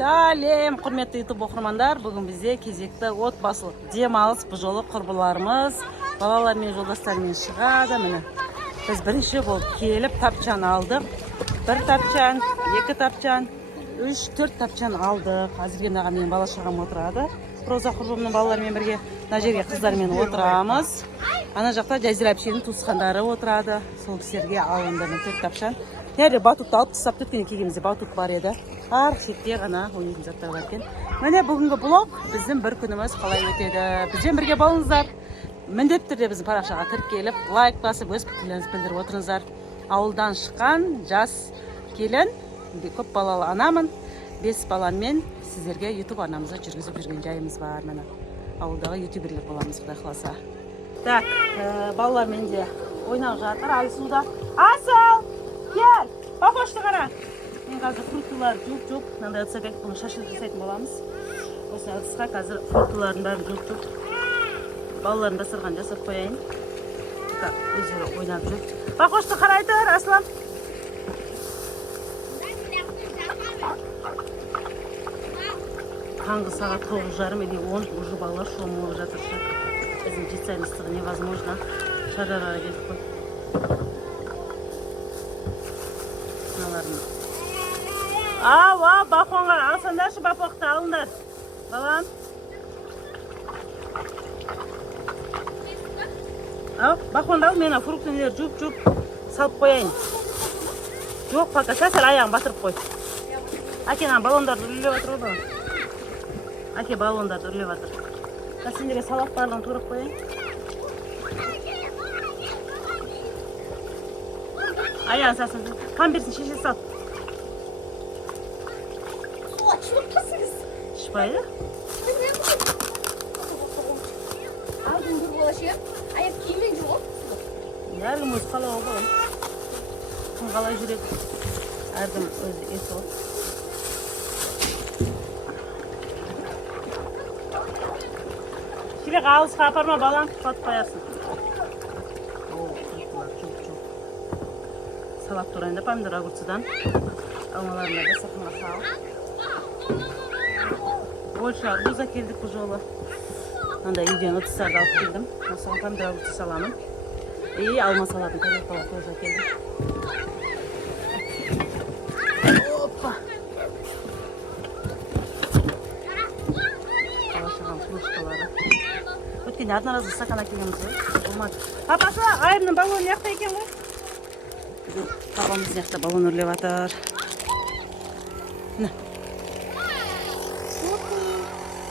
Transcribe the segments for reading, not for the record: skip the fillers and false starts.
Сәлем, құрметті YouTube оқырмандар. Бүгін бізде кезекті отбасылық демалыс. Бұл жолы құрбыларымыз балалар мен жолдастарымен шығады. Міне біз бірінші болып келіп тапчан алдық. Бір тапчан, екі тапчан, үш, төрт тапчан алдық. Әзірге менің бала шағам отырады. Роза құрбымның балаларымен бірге мына жерге қыздармен отырамыз. Ана жақта Жазира әпшенің туысқандары отырады. Сол кісілерге алынды төрт тапчан. Нәрі батутты алып тастап кеткен екенімізде батут бар еді. Арық шетте ғана ойнайтын заттар бар екен. Міне бүгінгі блог біздің бір күніміз қалай өтеді. Бізбен бірге болыңыздар. Міндетті түрде біздің парақшаға тіркеліп, лайк басып, өз пікірлеріңізді білдіріп отырыңыздар. Ауылдан шыққан жас келін, көп балалы анамын. 5 баламмен сіздерге YouTube арнамызды жүргізіп жүрген жайымыз бар. Міне ауылдағы ютуберлер боламыз, Құдай қаласа. Так, балалармен де ойнап жатыр. Алысуда. Асыл! Кел! Бақошты қара! Мен қазір фруктылар жоқ. Мынандай ыдысқа бек бұны шашлық жасайтын боламыз. Осы ыдысқа қазір фруктылардың бәрін жоқ. Балаларын дастархан жасап қояйын. Өздері ойнап жүр. Бақошты қарайтыр, Аслан. Таңғы сағат 9:30 или 10 уже балалар шомылып жатыр. Біздің жетісайдың ыстығы невозможно. Шарара келіп қой. Бақуанға алсандаршы, бапақты алыңдар. Балам. Бақуанды ал, мен фруктынлер жұп салып қояйын. Жоқ, пока сәл аяғын батырып қой. Әкенің балондарды үрлеп атыр ғой. Әке балондарды үрлеп атыр. Сендерге салат барлығын тұрып қояйын. Аяғын сәсін. Қан берсін, шеше сал. Şüpheli? Ağzım dur bulaşıyor. Ayak giyimin yok. Yarım öz kala oğlum. Kim kala jürek. Erdim öz eti ol. Şimdi ağız kaparma balan tutat koyarsın. Çok. Salat turayında pomidor agurtsudan. Almalarına da sakınla sağ ol. Больше арбуза келдік бұл жолы. Анда үйден ыдыстарды алып келдім. Осыған помидор агурцы саламын. И алма салатын тарелкаға тоже келдім. Опа. Бала-шағам кружкалары. Өткенде одноразовый стакан әкелгенбіз ғой. Болмады. Папасы, айымның баллоны жақта екен ғой. Папамыз жақта баллон үрлеп жатыр.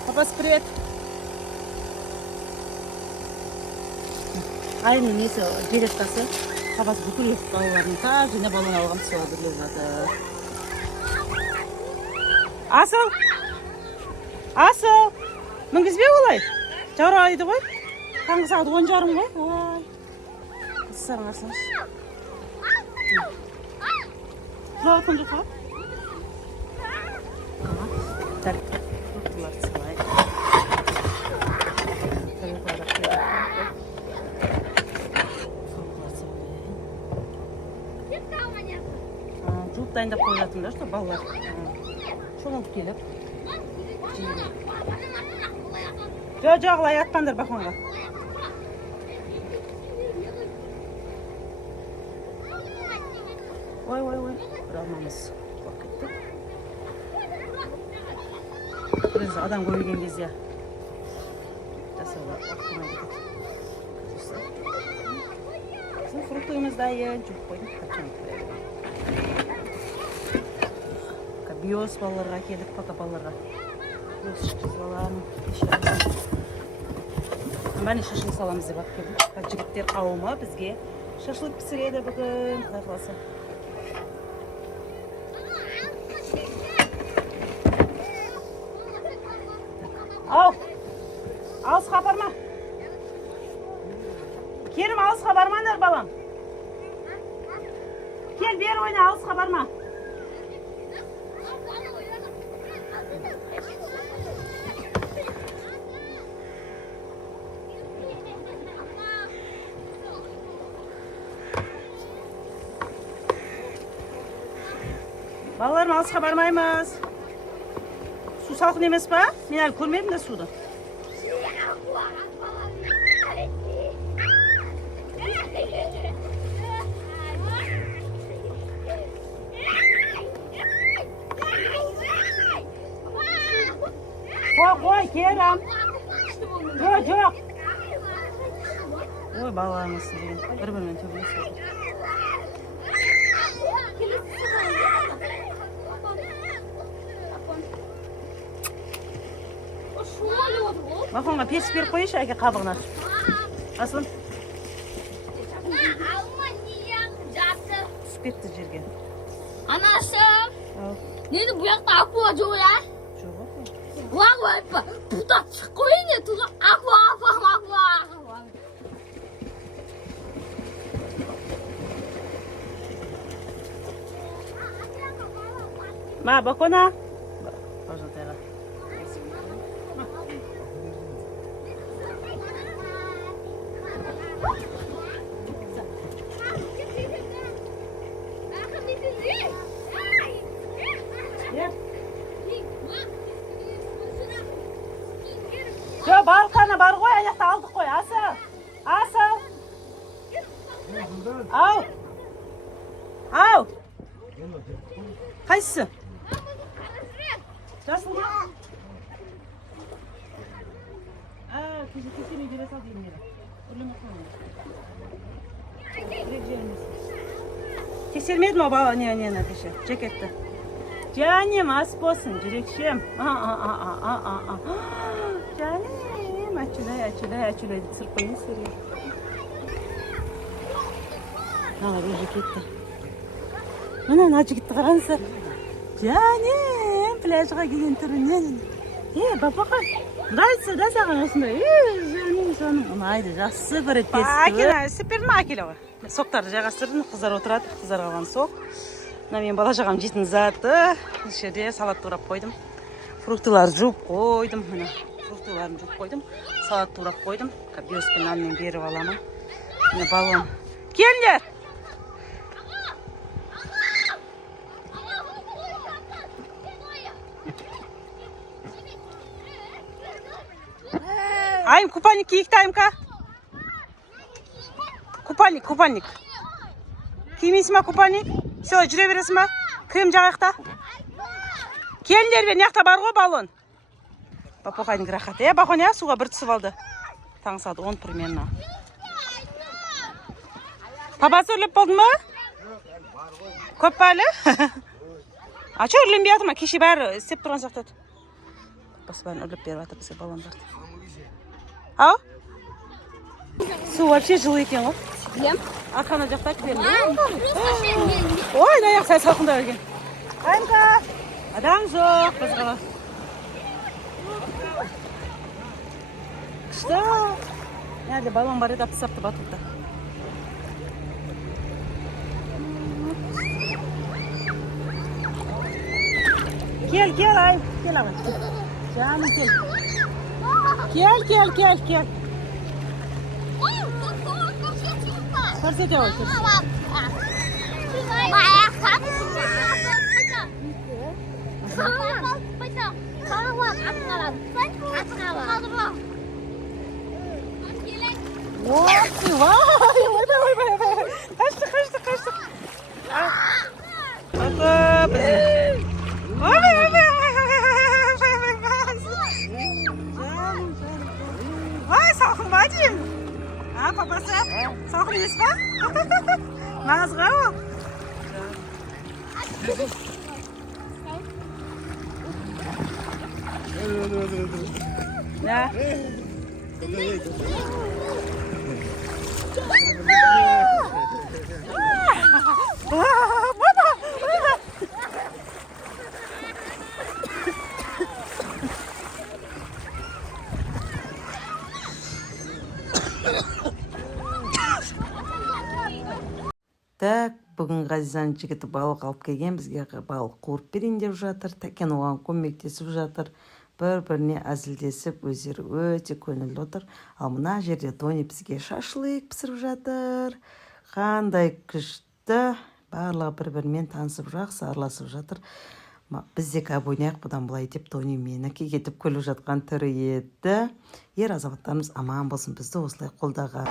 Папасы, привет. Айының несі желеткасы. Папасы бүкіл балаларын және балон алған соға бірлеп жатыр. Асыл! Мінгізбе олай? Жарайды ғой? Таңғы сағат 10:30 ғой? Ой. Қызсарың арсаңыз. Жоқ, күн жоқ. Жуып дайындап қойып жатырмын, что балалар шомылып келіп. Жоқ, лай атпаңдар бақуанға. Ой, бір алмамыз қорып кетті. Біз адам көбейген кезде жасауға оқтымай кетеді. Сол фруктымыз дайын, жуып қойдым, тапчан қойдым. Биос балаларға келдік, пока балаларға. Биос шықыз балам, Бәне шашлық саламыз деп ақ келдім. Жігіттер қауымы бізге шашлық пісіреді бүгін. Құдай қаласа. Алысқа барма. Керім, алысқа бармаңдар балам. Кел, бер ойна, алысқа барма. Балаларым, алысқа бармаймыз. салқын емес па? Мен әлі көрмедім де суды. Қой, керім. Жоқ. Ой, баламыз деген. Бір-бірімен төбелесіп отыр. Бақонға песіп беріп қойшы, әке қабығын ашып. Асылым. Түсіп кетті жерге. Anasım. Neydi bu yakta akva çoğu ya? Жоқ. Vay vay vay. Bu da çıkıyor ne tuğla akva. Ма, бақона. Пожалуйста. Жоқ, балқаны бар ғой, аяқта алдық қой. Асыл. Ау. Қайсысы? Жасыл ма? Кесеме бере сал деймін еді. Үрлеме қоймын. Тексермеді ма бала нені кеше? Жекетті. Жаным, ас болсын, жүрекшем. Жаным, açılay сырып қойын сірі. Ана бір жекетті. Мына жігітті қараңыздар. Жаным, пляжға келген түрінен. Бапақа, нравится, да, саған осындай? Жаным. Ұнайды, жақсы көреді песті. Акина, сіперді ма акелі ғой? Соқтарды жағастырдым, қыздар отырады, қыздар қалған соқ. Мен бала жағам жейтін заты. Бұл жерде салат турап қойдым. Фруктылар жуып қойдым. Фруктыларын жуып қойдым. Салат турап қойдым. Кабиоспен анмен беріп аламын. Балон. Келіңдер! Айым, купальник киікті айымка. Купальник. Кимейсің ма купальник? Все, жүре бересің ма? Крем жағақта. Келіндер бер, неқта бар ғой балон. Бапоқайдың рахаты. Бақон, суға бір түсіп алды. Таң сағат 10 примерно. Папасы үрлеп болды ма? Көп па әлі? Ачы үрленбей атыр ма? Кеше бәрі істеп тұрған сақтады. Папасы бәрін үрлеп беріп атыр бізге балондарды. Ау? Су вообще жылы екен ғой. Арқана жақта кірем. Ой, аяқ сәл салқындап екен. Айымка, адам жоқ, біз қала. Күшті. Nerede balon var еді, апты-сапты батылды. Кел, айым. Кел ағай. Жаным, кел. Кел. Көрсете ой, көрсете. Қашты. Ой, салқын ба деймін? Папасы? Салқын емес па? Маңызға ол? Да. Так, бүгін Ғазизаның жігіті балық алып келген, бізге балық қуырып берейін деп жатыр. Тәкен оған көмектесіп жатыр. Бір-біріне әзілдесіп, өздері өте көңілді отыр. Ал мына жерде Тони бізге шашлык пісіріп жатыр. Қандай күшті. Барлығы бір-бірімен танысып, жақсы араласып жатыр. Біз де кәп ойнайық бұдан былай деп Тони менікі кетіп күліп жатқан түрі еді. Ер азаматтарымыз аман болсын, бізді осылай қолдаған.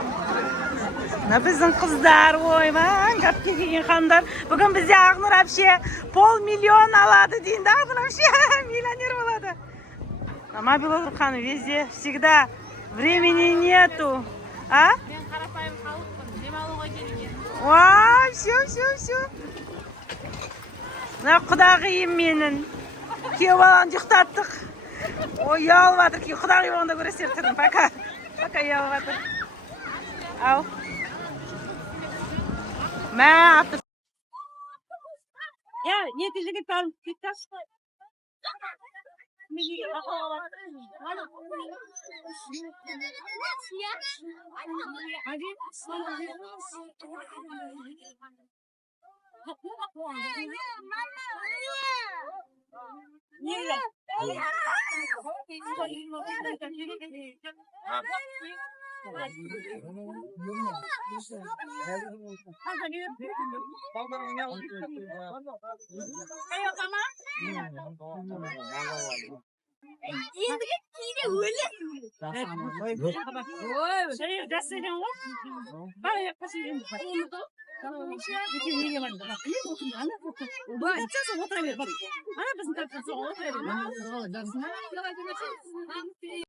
Біздің қыздар, ойман, кәпке келген қандар. Бүгін бізде Ақнұр әпше $500,000 алады дейінді. Ақнұр әпше миллионер болады. Мобил отырған везде, всегда времени нету. А? Мен қарапайым халықпын, демалуға келген. Вау, все. Мына құдағиым менің. Күйеу баланы жұқтаттық. Ой, ұялып жатыр. Құдағи болғанда көресіздер түрін. Пока ұялып жатыр. Ау. Мә, атып. Я, не тежеге талып кетташ.